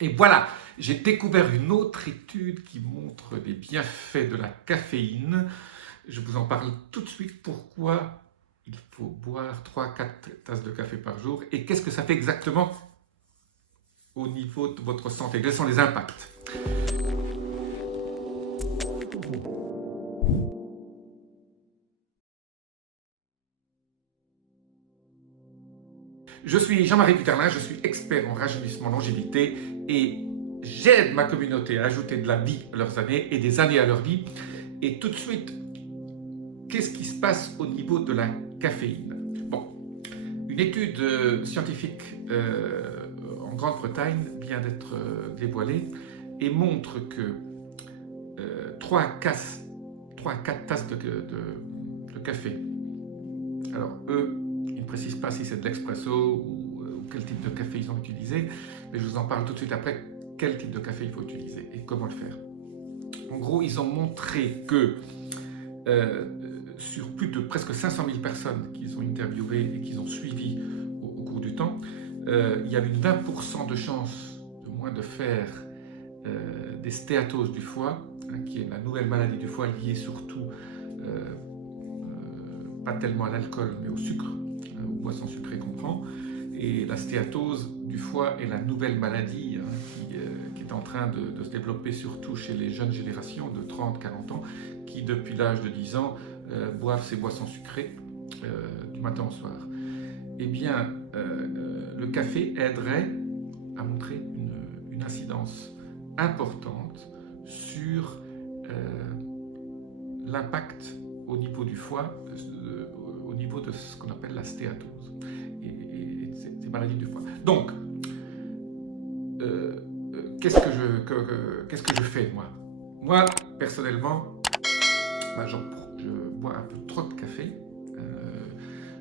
Et voilà, j'ai découvert une autre étude qui montre les bienfaits de la caféine. Je vous en parle tout de suite. Pourquoi il faut boire 3-4 tasses de café par jour et qu'est-ce que ça fait exactement au niveau de votre santé? Quels sont les impacts? Je suis Jean-Marie Buterlin, je suis expert en rajeunissement longévité et j'aide ma communauté à ajouter de la vie à leurs années et des années à leur vie. Et tout de suite, qu'est-ce qui se passe au niveau de la caféine? Bon, une étude scientifique en Grande-Bretagne vient d'être dévoilée et montre que 3 à 4 tasses de café. Alors eux, ils ne précisent pas si c'est de l'expresso ou quel type de café ils ont utilisé, mais je vous en parle tout de suite après quel type de café il faut utiliser et comment le faire. En gros, ils ont montré que sur plus de presque 500 000 personnes qu'ils ont interviewées et qu'ils ont suivies au cours du temps, il y avait une 20% de chance de moins de faire des stéatoses du foie, qui est la nouvelle maladie du foie liée surtout pas tellement à l'alcool mais au sucre, aux boissons sucrées qu'on prend. Et la stéatose du foie est la nouvelle maladie qui est en train de se développer surtout chez les jeunes générations de 30-40 ans qui depuis l'âge de 10 ans boivent ces boissons sucrées du matin au soir. Eh bien, le café aiderait à montrer une incidence importante sur l'impact au niveau du foie, au niveau de ce qu'on appelle la stéatose et ces maladies du foie. Donc, qu'est-ce que je fais moi? Moi, personnellement, je bois un peu trop de café.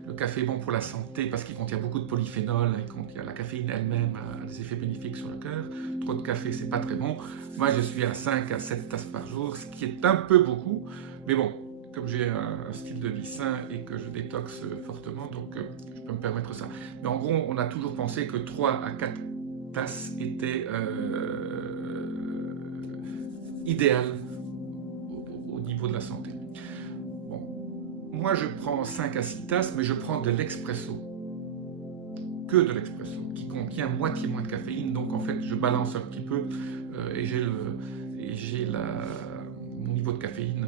Le café est bon pour la santé parce qu'il contient beaucoup de polyphénol, la caféine elle-même a des effets bénéfiques sur le cœur. Trop de café, c'est pas très bon. Moi, je suis à 5 à 7 tasses par jour, ce qui est un peu beaucoup. Mais bon, comme j'ai un style de vie sain et que je détoxe fortement, donc je peux me permettre ça. Mais en gros, on a toujours pensé que 3 à 4 tasses était idéal au niveau de la santé. Bon. Moi, je prends 5 à 6 tasses, mais je prends de l'expresso. Que de l'expresso, qui contient moitié moins de caféine. Donc, en fait, je balance un petit peu et j'ai mon niveau de caféine.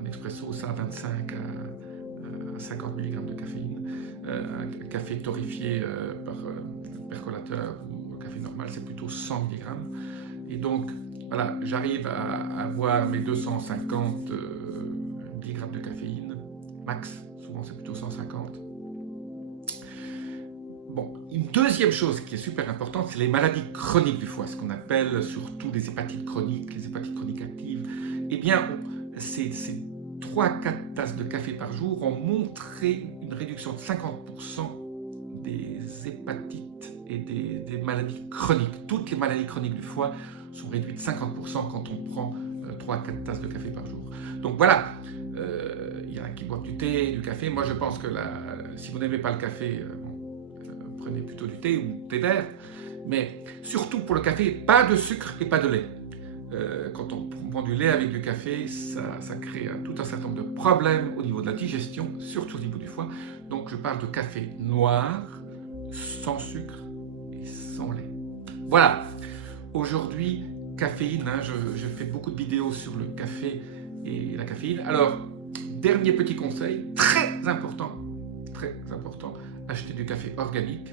Un expresso, ça a 25 à 50 mg de caféine. Un café torréfié par percolateur ou café normal, c'est plutôt 100 mg. Et donc, voilà, j'arrive à avoir mes 250 mg de caféine, max, souvent c'est plutôt 150. Bon, une deuxième chose qui est super importante, c'est les maladies chroniques du foie, ce qu'on appelle surtout les hépatites chroniques actives. Eh bien, ces 3-4 tasses de café par jour ont montré une réduction de 50% des hépatites et des maladies chroniques. Toutes les maladies chroniques du foie sont réduites de 50% quand on prend 3-4 tasses de café par jour. Donc voilà, il y en a qui boivent du thé, du café. Moi, je pense que si vous n'aimez pas le café, prenez plutôt du thé ou thé vert. Mais surtout pour le café, pas de sucre et pas de lait. Quand on prend du lait avec du café, ça crée tout un certain nombre de problèmes au niveau de la digestion, surtout au niveau du foie. Donc je parle de café noir, sans sucre et sans lait. Voilà, aujourd'hui, caféine, je fais beaucoup de vidéos sur le café et la caféine. Alors, dernier petit conseil, très important, acheter du café organique.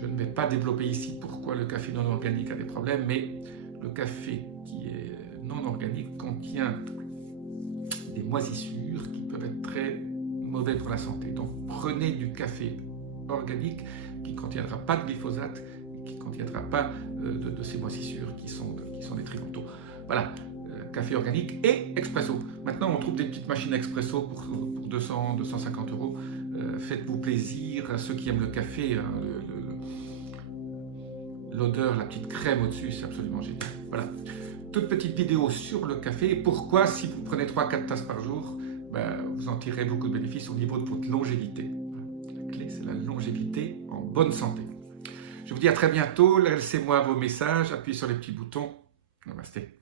Je ne vais pas développer ici pourquoi le café non organique a des problèmes, mais le café qui est non organique contient des moisissures qui peuvent être très mauvais pour la santé. Donc prenez du café organique qui ne contiendra pas de glyphosate, qui ne contiendra pas de ces moisissures qui sont des tributos. Voilà, café organique et expresso. Maintenant, on trouve des petites machines expresso pour 200-250 euros. Faites-vous plaisir, à ceux qui aiment le café, l'odeur, la petite crème au-dessus, c'est absolument génial. Voilà, toute petite vidéo sur le café. Pourquoi, si vous prenez 3-4 tasses par jour, vous en tirez beaucoup de bénéfices au niveau de votre longévité. La clé, c'est la longévité en bonne santé. Je vous dis à très bientôt. Laissez-moi vos messages, appuyez sur les petits boutons. Namasté.